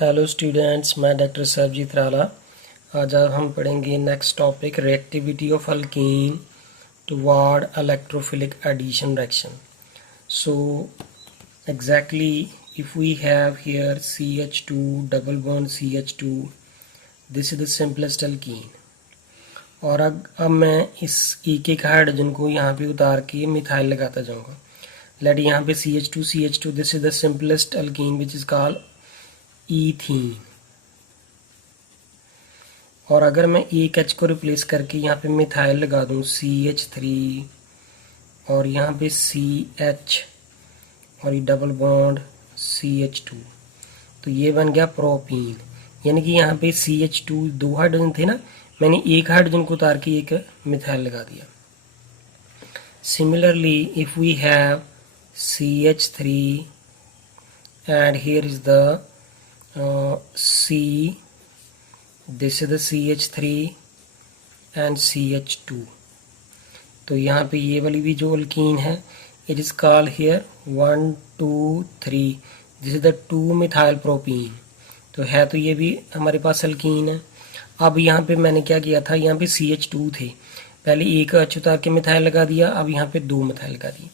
Hello students, मैं doctor Sarabjit Rala. आज हम पढ़ेंगे next topic reactivity of alkene toward electrophilic addition reaction. So exactly if we have here CH2 double bond CH2, this is the simplest alkene. और अब मैं इस एक एक हाइड्रोजन को यहाँ पे उतार के मिथाइल लगाता जाऊँगा. लेट यहाँ पे CH2 this is the simplest alkyne which is called ethene. और अगर मैं एक H को रिप्लेस करके यहाँ पे मिथाइल लगा दूँ CH3 और यहाँ पे CH और ये डबल बॉन्ड CH2, तो ये बन गया प्रोपीन. यानी कि यहाँ पे CH2 दो हाइड्रोजन थे ना, मैंने एक हाइड्रोजन को उतार के एक मिथाइल लगा दिया. Similarly if we have CH3 and here is the C, this is the CH3 and CH2. तो यहाँ पे ये वाली भी जो अल्कीन है, it is called here 1 2 3, this is the 2 methyl propene. तो है तो ये भी हमारे पास अल्कीन है. अब यहाँ पे मैंने क्या किया था, यहाँ पे CH2 थे, पहले एक H उतार के मिथाइल लगा दिया, अब यहाँ पे दो मिथाइल लगा दिए.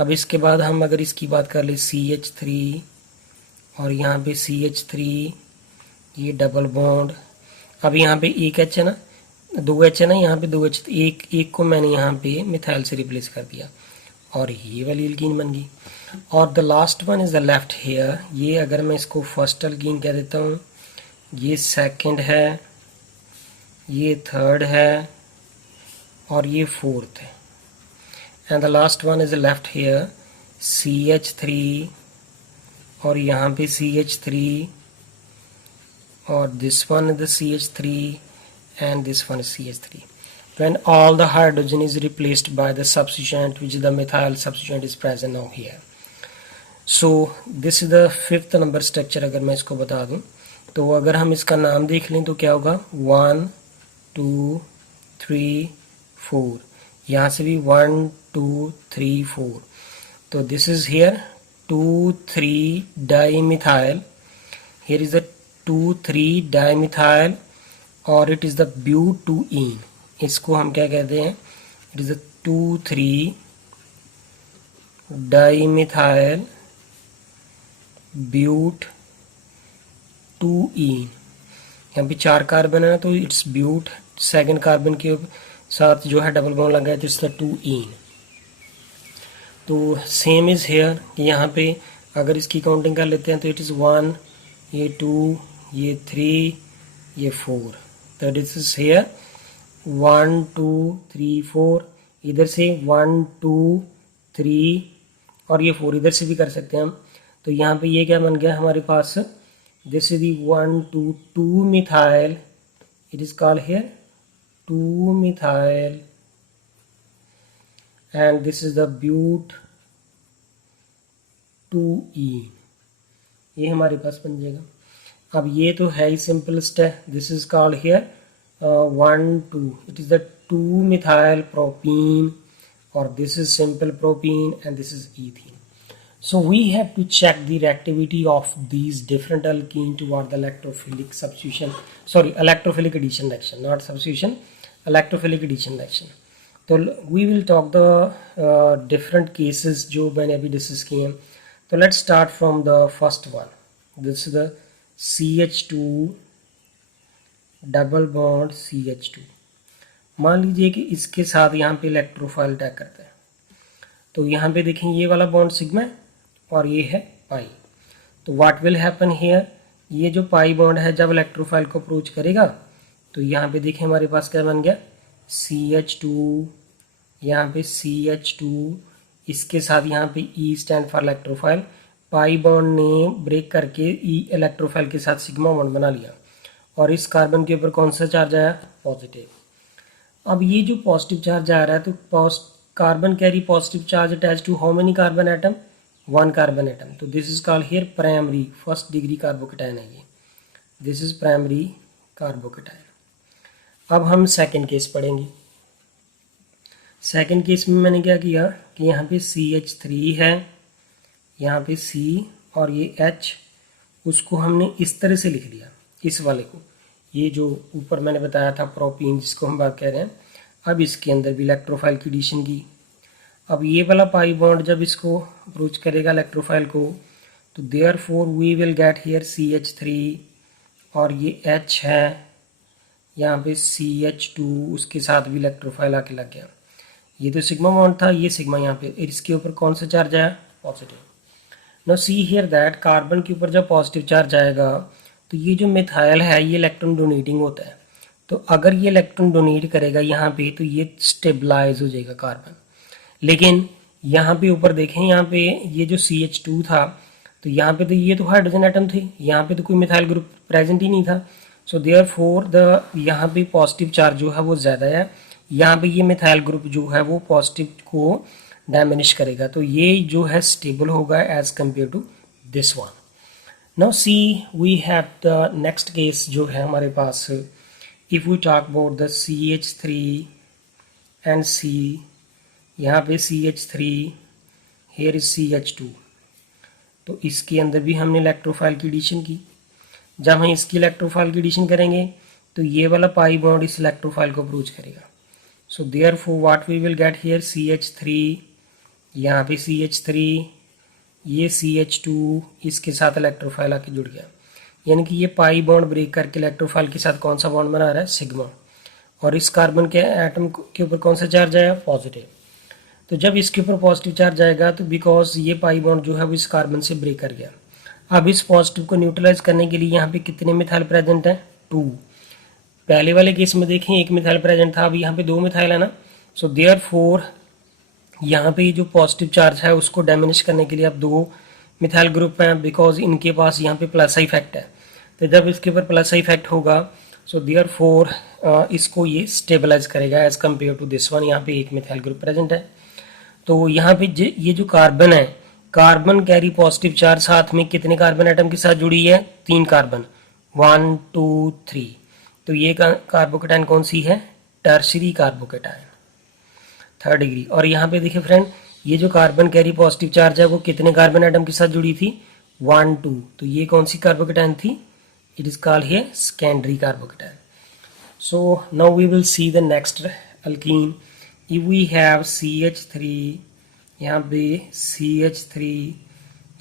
अब इसके बाद हम अगर इसकी बात कर ले CH3 और यहाँ पे CH3, ये डबल बॉन्ड. अब यहाँ पे एक H है ना, दो H है ना, यहाँ पे दो H, एक को मैंने यहाँ पे मिथाइल से रिप्लेस कर दिया और ये वाली अल्कीन बन गई. और the last one is the left here. ये अगर मैं इसको फर्स्ट अल्कीन कह देता हूँ, ये सेकंड है, ये थर्ड है और ये फोर्थ है. And the last one is the left here CH3 और यहाँ पे CH3 और this one is the CH3 and this one is CH3. When all the hydrogen is replaced by the substituent, which is the methyl substituent is present now here. So this is the fifth number structure. अगर मैं इसको बता दूं तो अगर हम इसका नाम देख लें तो क्या होगा, 1 2 3 4. यहाँ से भी 1 2 3 4. तो this is here 2 3 dimethyl. Here is the 2 3 dimethyl और it is the butene. इसको हम क्या कहते हैं, it is the 2 3 dimethyl butene. यहाँ पे 4 कार्बन है तो इट्स ब्यूट, सेकंड कार्बन के साथ जो है डबल बॉन्ड लगा है तो इट्स द 2ene. तो सेम इज हेयर, यहाँ पे अगर इसकी काउंटिंग कर लेते हैं तो इट इज़ 1, ये 2, ये 3, ये 4. तो दिस इज हेयर 1 2 3 4. इधर से 1 2 3 और ये 4 इधर से भी कर सकते हैं हम. तो यहाँ पे ये क्या बन गया हमारे पास, this is the 1 2 2 methyl. It is called here 2 methyl and this is the butene. ये हमारे पास बन जाएगा. अब ये तो है ही सिंपलेस्ट है. This is called here 1 2, it is the 2 methyl propene और this is simple propene and this is ethene. So we have to check the reactivity of these different alkene toward the electrophilic substitution, electrophilic addition reaction, not substitution, electrophilic addition reaction. तो we will talk the different cases जो मैंने अभी discuss किए हैं. तो let's start from the first one. This is the CH2 double bond CH2. मान लीजिए कि इसके साथ यहाँ पे इलेक्ट्रोफाइल अटैक करता है. तो यहाँ पे देखें ये वाला बॉन्ड सिग्मा और ये है पाई. तो व्हाट विल हैपन हियर, ये जो पाई बॉन्ड है जब इलेक्ट्रोफाइल को अप्रोच करेगा तो यहाँ पे देखें हमारे पास क्या बन गया, CH2, यहाँ पे CH2, इसके साथ यहाँ पे E stand for electrophile. Pi bond ने ब्रेक करके E इलेक्ट्रोफाइल के साथ सिग्मा बॉन्ड बना लिया और इस कार्बन के ऊपर कौन सा चार्ज आया, पॉजिटिव. अब ये जो पॉजिटिव चार्ज आ रहा है तो carbon carry positive charge attach to how many carbon atom, 1 carbon atom. तो this is called here primary first degree carbocation है ये. This is primary carbocation. अब हम सेकंड केस पढ़ेंगे. सेकंड केस में मैंने क्या किया कि यहाँ पे CH3 है, यहाँ पे C और ये H उसको हमने इस तरह से लिख दिया, इस वाले को, ये जो ऊपर मैंने बताया था प्रोपीन जिसको हम बात कह रहे हैं। अब इसके अंदर भी इलेक्ट्रोफाइल की एडिशन की। अब ये वाला पाई बॉन्ड जब इसको अप्रोच करेगा इलेक्ट्रोफाइल को, तो therefore we will get here CH3 और ये H है, यहाँ पे CH2, उसके साथ भी इलेक्ट्रोफाइल आके लग गया। ये तो सिग्मा बॉन्ड था, ये सिग्मा यहाँ पे, इसके ऊपर कौन सा चार्ज आया? Positive. Now see here that carbon के ऊपर जब पॉजिटिव चार्ज आएगा तो ये जो मिथाइल है ये इलेक्ट्रॉन डोनेटिंग होता है, तो अगर ये इलेक्ट्रॉन डोनेट करेगा यहाँ पे तो ये स्टेबलाइज हो जाएगा कार्बन। लेकिन यहाँ पे ऊपर देखें, यहाँ पे ये जो CH2 था, तो यहाँ पे तो ये तो हाइड्रोजन एटम थे, यहाँ पे तो कोई मिथाइल ग्रुप प्रेजेंट ही नहीं था। सो देयरफॉर द यहाँ पे पॉजिटिव चार्ज जो है वो ज़्यादा है, यहाँ पे ये मिथाइल ग्रुप जो है वो पॉजिटिव को डायमिनिश करेगा, तो ये जो है स्टेबल होगा as compare to this one. Now see we have the next case जो है हमारे पास, if we talk about the CH3 and C, यहाँ पे CH3, हेयर इज CH2, तो इसके अंदर भी हमने इलेक्ट्रोफाइल की एडिशन की। जब हम इसकी इलेक्ट्रोफाइल की एडिशन करेंगे तो ये वाला पाई बॉन्ड इस इलेक्ट्रोफाइल को अप्रोच करेगा। So therefore what we will get here CH3, यहाँ पे CH3, ये CH2, इसके साथ इलेक्ट्रोफाइल आके जुड़ गया, यानी कि ये पाई बॉन्ड ब्रेक करके इलेक्ट्रोफाइल के साथ कौन सा बॉन्ड बना रहा है? सिग्मा। और इस कार्बन के एटम के ऊपर कौन सा चार्ज आया? पॉजिटिव। तो जब इसके ऊपर पॉजिटिव चार्ज आएगा तो बिकॉज ये पाई बॉन्ड जो है वो इस कार्बन से ब्रेक कर गया। अब इस पॉजिटिव को न्यूट्रलाइज करने के लिए यहाँ पे कितने मिथाइल प्रेजेंट है? 2। पहले वाले केस में देखें एक मिथाइल प्रेजेंट था, अभी यहाँ पे 2 मिथाइल है ना। सो देयरफॉर यहाँ पे जो पॉजिटिव चार्ज है उसको डायमिनिश करने के लिए अब 2 मिथाइल ग्रुप हैं, बिकॉज इनके पास यहाँ पे प्लस इफेक्ट है। तो जब इसके ऊपर प्लस इफेक्ट होगा सो देयरफॉर इसको ये स्टेबलाइज करेगा as compare to this one. यहाँ पे एक मिथाइल ग्रुप प्रेजेंट है, तो यहाँ पे ये जो कार्बन है, कार्बन कैरी पॉजिटिव चार्ज, साथ में कितने कार्बन एटम के साथ जुड़ी है? 3 कार्बन, 1 2 3। तो ये कार्बोकेटाइन कौन सी है? Tertiary carbocation, 3rd degree. और यहाँ पे देखिए फ्रेंड, ये जो कार्बन कैरी पॉजिटिव चार्ज है वो कितने कार्बन एटम के साथ जुड़ी थी? 1 2। तो ये कौन सी कार्बोकेटाइन थी? It is called here secondary carbocation. So now we will see the next alkene. If we have CH3, यहाँ पे CH3,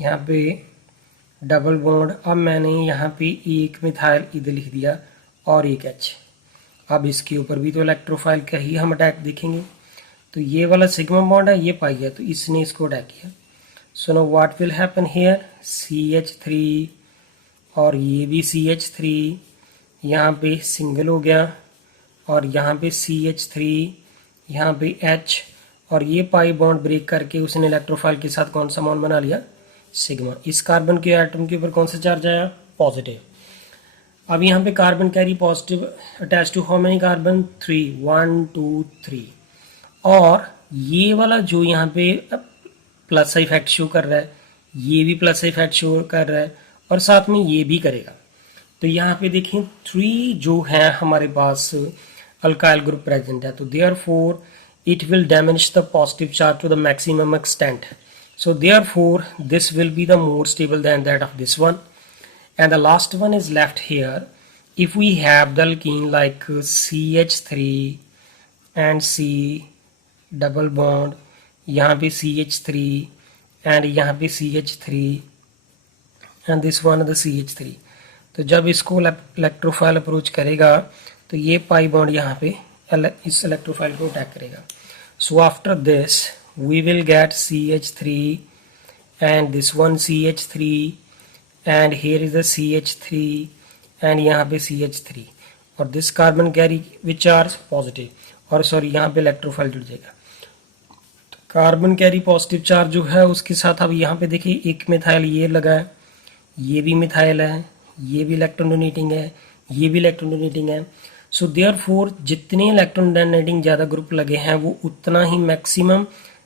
यहाँ पे डबल बॉन्ड। अब मैंने यहाँ पे एक मिथाइल इधर लिख दिया और एक H। अब इसके ऊपर भी तो इलेक्ट्रोफाइल का ही हम अटैक देखेंगे। तो ये वाला सिग्मा बॉन्ड है, ये पाई है, तो इसने इसको अटैक किया। So now what will happen here? CH3 और ये भी CH3, यहाँ पे सिंगल हो गया, और यहाँ पे CH3, यहाँ पे H, और ये पाई बॉन्ड ब्रेक करके उसने इलेक्ट्रोफाइल के साथ कौन सा बॉन्ड बना लिया? सिग्मा। इस कार्बन के एटम के ऊपर कौन सा चार्ज आया? पॉजिटिव। अब यहाँ पे carbon carry positive attach to how many carbon? 3, 1 2 3। और ये वाला जो यहाँ पे प्लस इफेक्ट शो कर रहा है, ये भी प्लस इफेक्ट शो कर रहा है, और साथ में ये भी करेगा। तो यहाँ पे देखें 3 जो है हमारे पास अल्काइल ग्रुप प्रेजेंट है, तो therefore it will diminish the positive charge to the maximum extent. So therefore this will be the more stable than that of this one. And the last one is left here. If we have the alkene like CH3 and C double bond, यहाँ पे CH3 and यहाँ पे CH3 and this one the CH3, तो जब इसको electrophile approach करेगा तो ये पाई बॉन्ड यहाँ पे इस इलेक्ट्रोफाइल को अटैक करेगा। So after this we will get CH3 and this one CH3 and here is the CH3 and यहाँ पे CH3 और this carbon carry which charge? positive, और सॉरी यहाँ पे इलेक्ट्रोफाइल जुड़ जाएगा। तो कार्बन कैरी पॉजिटिव चार्ज जो है उसके साथ अब यहाँ पे देखिए एक मिथाइल ये लगा है, ये भी मिथाइल है, ये भी इलेक्ट्रॉन डोनेटिंग है, ये भी इलेक्ट्रॉन डोनेटिंग है। सो देयरफॉर जितने इलेक्ट्रॉन डोनेटिंग ज़्यादा ग्रुप लगे हैं वो उतना ही maximum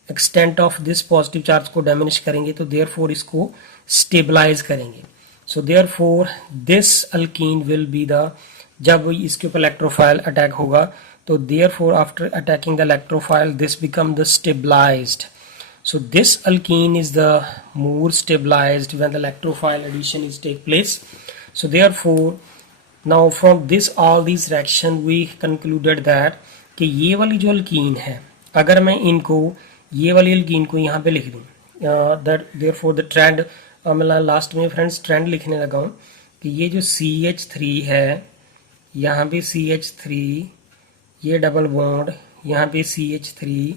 extent of this positive charge को डैमेज करेंगे, तो देयरफॉर इसको स्टेबलाइज करेंगे। So therefore this alkene will be the, जब इसके ऊपर इलेक्ट्रोफाइल अटैक होगा तो therefore after attacking the electrophile this become the stabilized. So this alkene is the more stabilized when the electrophile addition is take place. So therefore now from this all these reaction we concluded that कि ये वाली जो alkyne है, अगर मैं इनको ये वाली अल्कीन को यहाँ पे लिख दूँ, दैट देयरफॉर द ट्रेंड, मैं लास्ट में फ्रेंड्स ट्रेंड लिखने लगा हूँ कि ये जो CH3 है, यहाँ पे CH3, ये डबल बॉन्ड, यहाँ पे CH3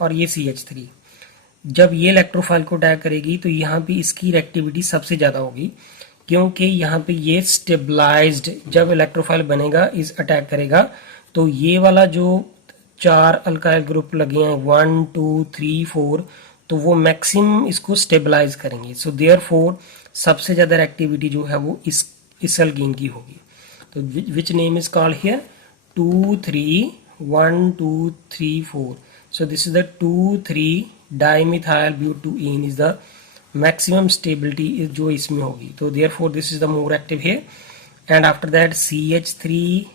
और ये CH3, जब ये इलेक्ट्रोफाइल को अटैक करेगी तो यहाँ पे इसकी रिएक्टिविटी सबसे ज़्यादा होगी, क्योंकि यहाँ पे ये स्टेबलाइज्ड जब इलेक्ट्रोफाइल बनेगा इस अटैक करेगा तो ये वाला जो 4 अल्काइल ग्रुप लगे हैं 1 2 3 4, तो वो मैक्सिमम इसको स्टेबलाइज करेंगे. सो देयरफॉर सबसे ज़्यादा रिएक्टिविटी जो है वो इस अल्कीन की होगी. तो which name is called here 2 3 1 2 3 4. So this is the 2,3 dimethyl butene is the maximum stability is जो इसमें होगी. तो therefore this is the more active here. And after that CH3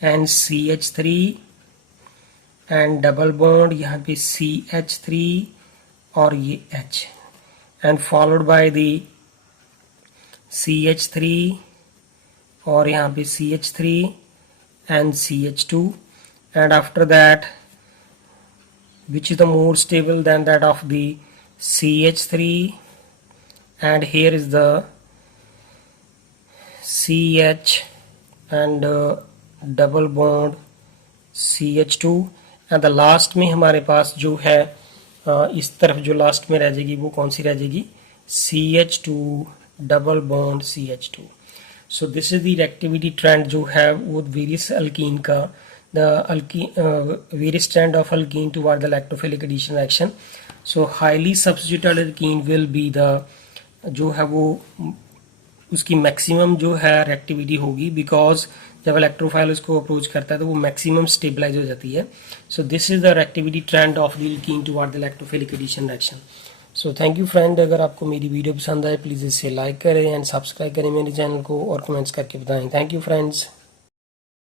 and CH3 and double bond, यहाँ पे CH3 और ये H, and followed by the CH3 और यहाँ पे CH3 and CH2, and after that which is the more stable than that of the CH3, and here is the CH and double bond CH2, and the last में हमारे पास जो है इस तरफ जो लास्ट में रह जाएगी वो कौन सी रह जाएगी, CH2 double bond CH2. So this is the reactivity trend जो है वो वेरियस अल्कीन का, the various trend of alkene toward the electrophilic addition reaction. So highly substituted alkene will be the जो है वो उसकी मैक्सिमम जो है रिएक्टिविटी होगी, बिकॉज जब इलेक्ट्रोफाइल उसको अप्रोच करता है तो वो मैक्सिमम स्टेबलाइज हो जाती है. So this is the reactivity trend of the alkene toward the electrophilic addition reaction. So thank you friend. अगर आपको मेरी वीडियो पसंद आए प्लीज़ इसे लाइक करें एंड सब्सक्राइब करें मेरे चैनल को और कमेंट्स करके बताएं. Thank you friends.